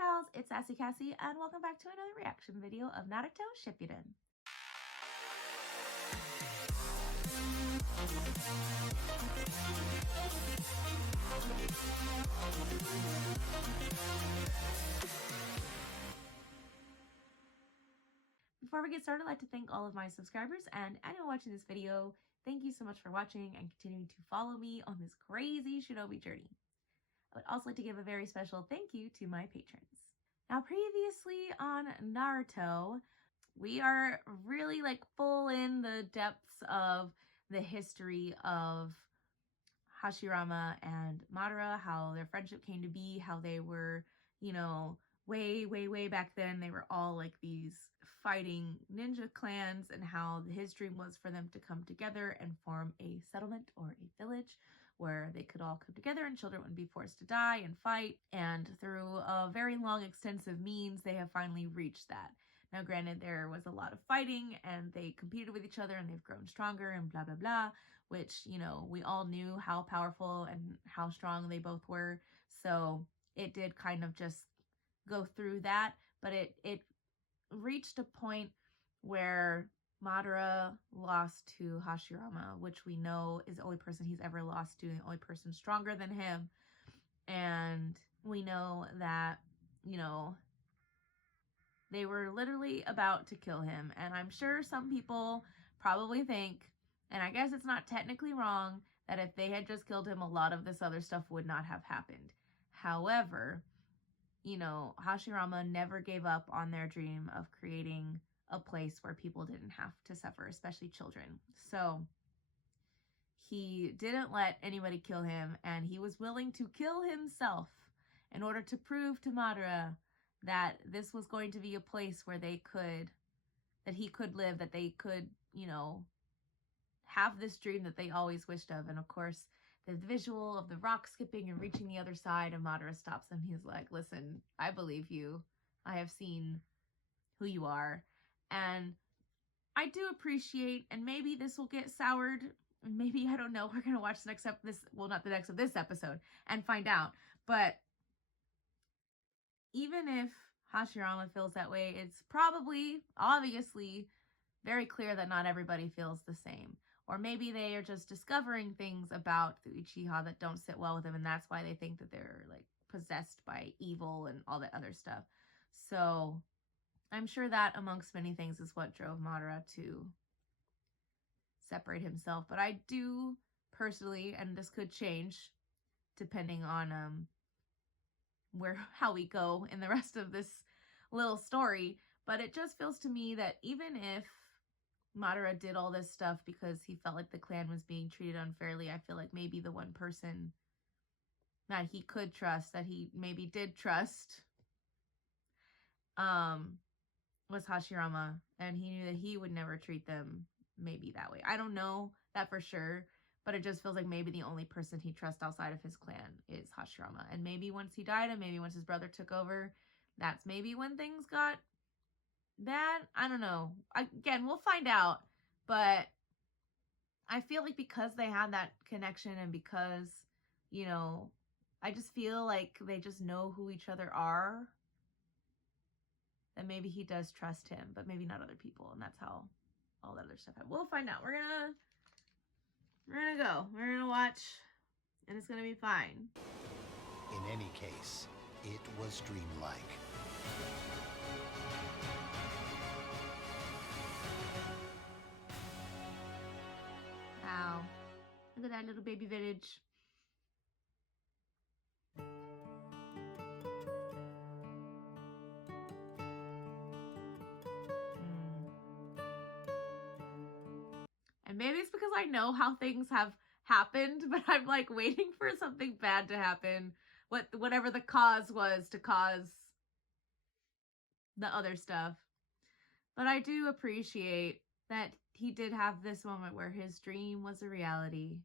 pals, it's Sassy Cassie, and welcome back to another reaction video of Naruto Shippuden. Before we get started, I'd like to thank all of my subscribers and anyone watching this video. Thank you so much for watching and continuing to follow me on this crazy shinobi journey. I would also like to give a very special thank you to my patrons. Now, previously on Naruto, we are really full in the depths of the history of Hashirama and Madara, how their friendship came to be, how they were, way back then, they were all like these fighting ninja clans, and how his dream was for them to come together and form a settlement or a village where they could all come together and children wouldn't be forced to die and fight. And through a very long, extensive means, they have finally reached that. Now, granted, there was a lot of fighting and they competed with each other and they've grown stronger and blah, blah, blah, which, we all knew how powerful and how strong they both were. So it did kind of just go through that, but it reached a point where Madara lost to Hashirama, which we know is the only person he's ever lost to, the only person stronger than him. And we know that, they were literally about to kill him. And I'm sure some people probably think, and I guess it's not technically wrong, that if they had just killed him, a lot of this other stuff would not have happened. However, Hashirama never gave up on their dream of creating a place where people didn't have to suffer, especially children. So he didn't let anybody kill him, and he was willing to kill himself in order to prove to Madara that this was going to be a place where he could live, that they could, have this dream that they always wished of. And of course, the visual of the rock skipping and reaching the other side, and Madara stops him. He's like, listen, I believe you. I have seen who you are. And I do appreciate, and maybe this will get soured, maybe, I don't know, we're going to watch the next this episode and find out. But even if Hashirama feels that way, it's probably, obviously, very clear that not everybody feels the same. Or maybe they are just discovering things about the Uchiha that don't sit well with them, and that's why they think that they're possessed by evil and all that other stuff. So I'm sure that, amongst many things, is what drove Madara to separate himself. But I do personally, and this could change depending on how we go in the rest of this little story, but it just feels to me that even if Madara did all this stuff because he felt like the clan was being treated unfairly, I feel like maybe the one person that he could trust, that he maybe did trust, was Hashirama, and he knew that he would never treat them maybe that way. I don't know that for sure, but it just feels like maybe the only person he trusts outside of his clan is Hashirama. And maybe once he died, and maybe once his brother took over, that's maybe when things got bad. I don't know. Again, we'll find out. But I feel like because they had that connection, and because, I just feel like they just know who each other are, that maybe he does trust him, but maybe not other people. And that's how all that other stuff happened. We'll find out. We're gonna go. We're gonna watch, and it's gonna be fine. In any case, it was dreamlike. Wow. Look at that little baby village. And maybe it's because I know how things have happened, but I'm waiting for something bad to happen. Whatever the cause was to cause the other stuff. But I do appreciate that he did have this moment where his dream was a reality.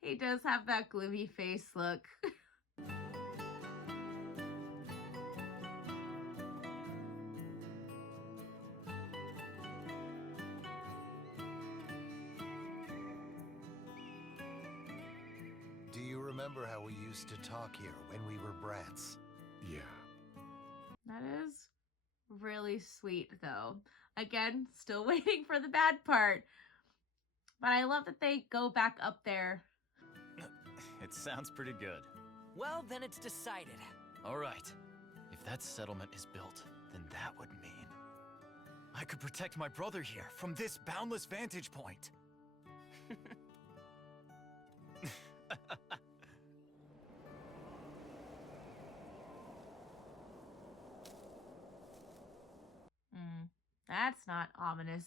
He does have that gloomy face look. Do you remember how we used to talk here when we were brats? Yeah. That is really sweet, though. Again, still waiting for the bad part. But I love that they go back up there. It sounds pretty good. Well, then it's decided. All right. If that settlement is built, then that would mean I could protect my brother here from this boundless vantage point. That's not ominous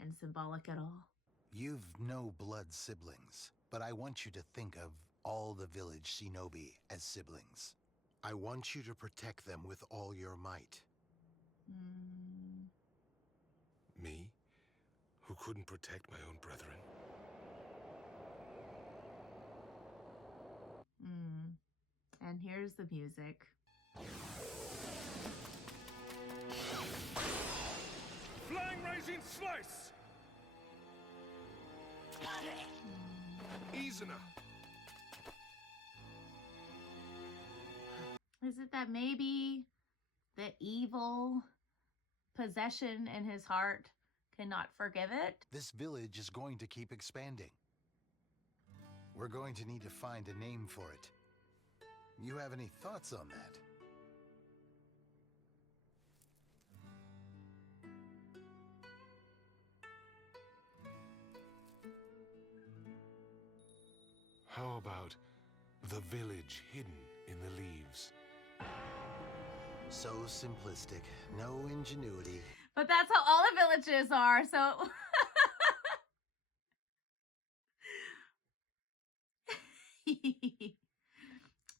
and symbolic at all. You've no blood siblings, but I want you to think of all the village shinobi as siblings. I want you to protect them with all your might. Me? Who couldn't protect my own brethren? And here's the music. Flying rising slice! Izuna! Is it that maybe the evil possession in his heart cannot forgive it? This village is going to keep expanding. We're going to need to find a name for it. You have any thoughts on that? How about the village hidden in the leaves? So simplistic, no ingenuity. But that's how all the villages are, so...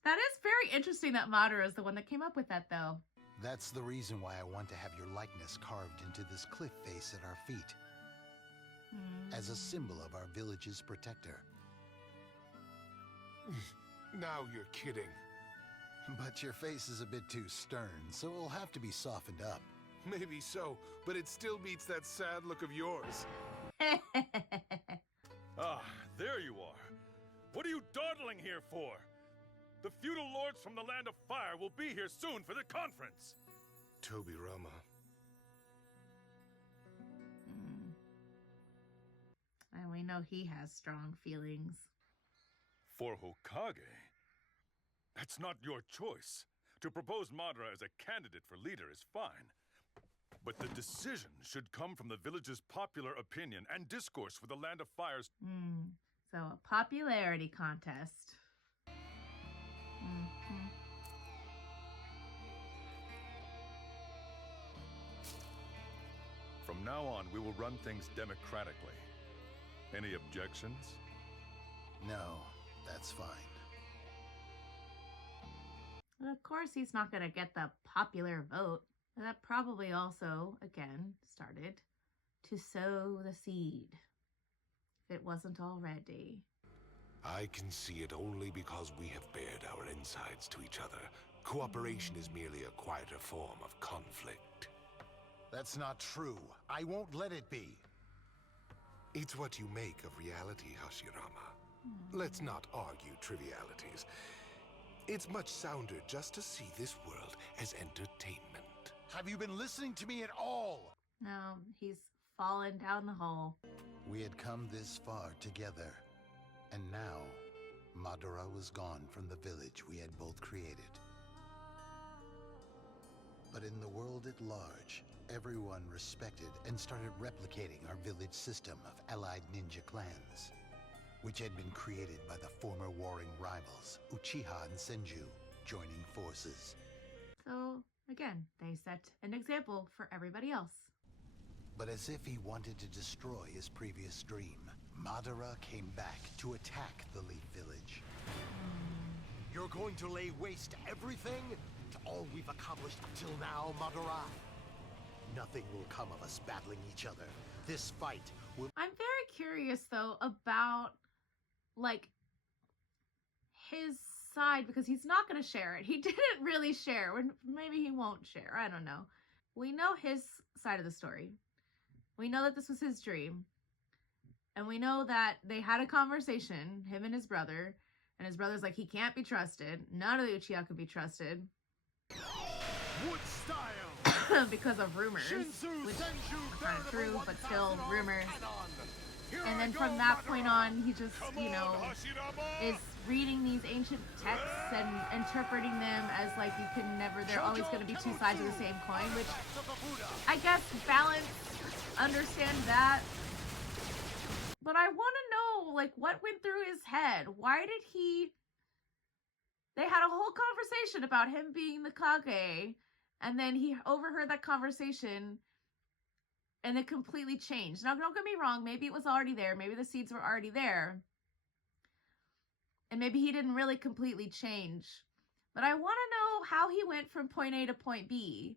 That is very interesting that Madara is the one that came up with that, though. That's the reason why I want to have your likeness carved into this cliff face at our feet, as a symbol of our village's protector. Now you're kidding. But your face is a bit too stern, so it'll have to be softened up. Maybe so, but it still beats that sad look of yours. Ah, there you are. What are you dawdling here for? The feudal lords from the Land of Fire will be here soon for the conference. Tobirama. And we know he has strong feelings. For Hokage? That's not your choice. To propose Madara as a candidate for leader is fine. But the decision should come from the village's popular opinion and discourse for the Land of Fire's... So a popularity contest. From now on, we will run things democratically. Any objections? No, that's fine. Well, of course he's not going to get the popular vote. That probably also, again, started to sow the seed. If it wasn't already. I can see it only because we have bared our insides to each other. Cooperation is merely a quieter form of conflict. That's not true. I won't let it be. It's what you make of reality, Hashirama. Let's not argue trivialities. It's much sounder just to see this world as entertainment. Have you been listening to me at all? No, he's fallen down the hole. We had come this far together. And now, Madara was gone from the village we had both created. But in the world at large, everyone respected and started replicating our village system of allied ninja clans, which had been created by the former warring rivals, Uchiha and Senju, joining forces. So, again, they set an example for everybody else. But as if he wanted to destroy his previous dream, Madara came back to attack the Leaf Village. You're going to lay waste to everything? To all we've accomplished up till now, Madara? Nothing will come of us battling each other. This fight will... I'm very curious though about like his side, because he's not going to share it. He didn't really share. Maybe he won't share. I don't know. We know his side of the story. We know that this was his dream. And we know that they had a conversation, him and his brother. And his brother's like, he can't be trusted. None of the Uchiha can be trusted. Wood style. Because of rumors. Which are kind of true, but still rumors. And then from that point on, he just, you know, is reading these ancient texts and interpreting them as like you can never, they're always going to be two sides of the same coin, which I guess balance, understand that. But I want to know, like, what went through his head? Why did they had a whole conversation about him being the Kage, and then he overheard that conversation and it completely changed. Now, don't get me wrong, maybe it was already there. Maybe the seeds were already there. And maybe he didn't really completely change. But I want to know how he went from point A to point B.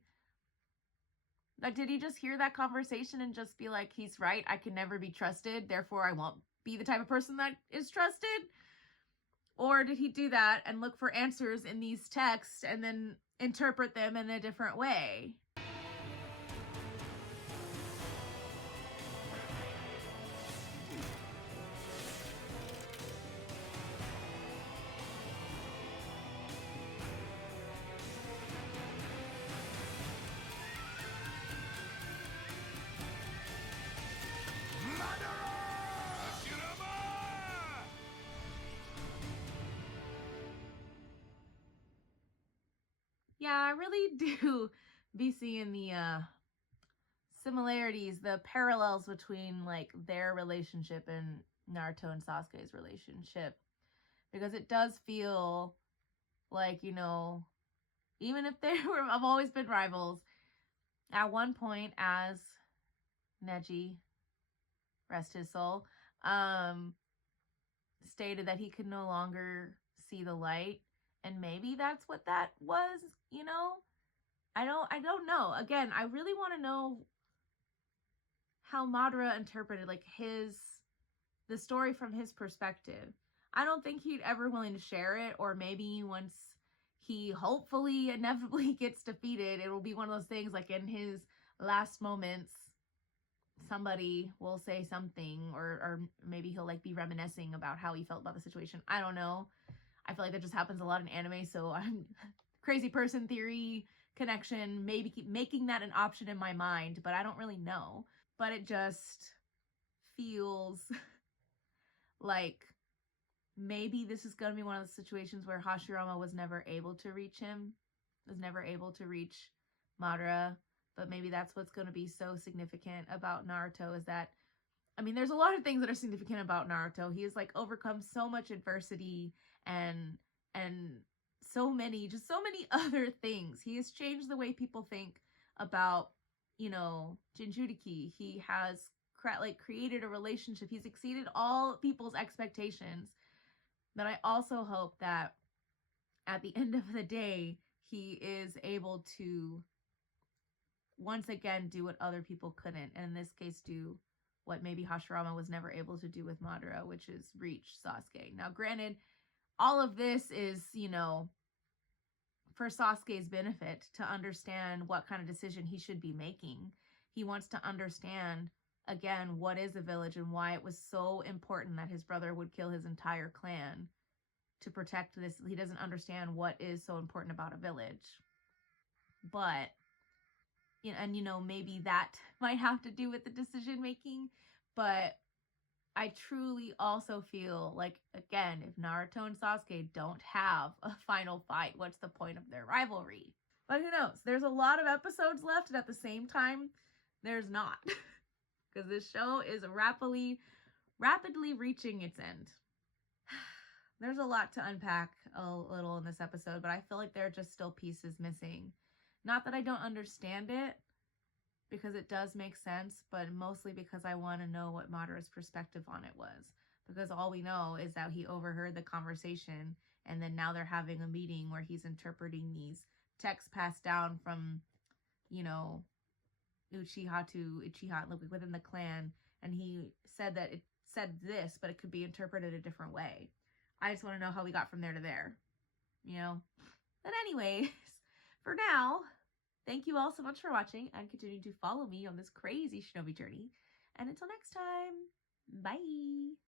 Like, did he just hear that conversation and just be like, he's right, I can never be trusted, therefore I won't be the type of person that is trusted? Or did he do that and look for answers in these texts and then interpret them in a different way? Yeah, I really do be seeing the similarities, the parallels between like their relationship and Naruto and Sasuke's relationship. Because it does feel like, you know, even if they have always been rivals, at one point as Neji, rest his soul, stated that he could no longer see the light. And maybe that's what that was, you know? I don't know. Again, I really want to know how Madara interpreted like the story from his perspective. I don't think he'd ever willing to share it, or maybe once he hopefully inevitably gets defeated, it will be one of those things like in his last moments, somebody will say something, or maybe he'll like be reminiscing about how he felt about the situation. I don't know. I feel like that just happens a lot in anime, so I'm crazy person theory connection, maybe keep making that an option in my mind, but I don't really know. But it just feels like maybe this is going to be one of the situations where Hashirama was never able to reach him, was never able to reach Madara, but maybe that's what's going to be so significant about Naruto is that, I mean, there's a lot of things that are significant about Naruto. He has like overcome so much adversity and so many other things. He has changed the way people think about, you know, Jinchuriki. He has created a relationship. He's exceeded all people's expectations. But I also hope that at the end of the day, he is able to once again do what other people couldn't, and in this case do what maybe Hashirama was never able to do with Madara, which is reach Sasuke. Now, granted, all of this is, you know, for Sasuke's benefit, to understand what kind of decision he should be making. He wants to understand, again, what is a village and why it was so important that his brother would kill his entire clan to protect this. He doesn't understand what is so important about a village. But, you know, and, you know, maybe that might have to do with the decision making, but I truly also feel like, again, if Naruto and Sasuke don't have a final fight, what's the point of their rivalry? But who knows? There's a lot of episodes left, and at the same time, there's not. Because this show is rapidly reaching its end. There's a lot to unpack a little in this episode, but I feel like there are just still pieces missing. Not that I don't understand it, because it does make sense, but mostly because I want to know what Madara's perspective on it was. Because all we know is that he overheard the conversation, and then now they're having a meeting where he's interpreting these texts passed down from, you know, Uchiha to Uchiha within the clan, and he said that said this, but it could be interpreted a different way. I just want to know how we got from there to there, you know? But anyways, for now, thank you all so much for watching and continuing to follow me on this crazy shinobi journey. And until next time, bye!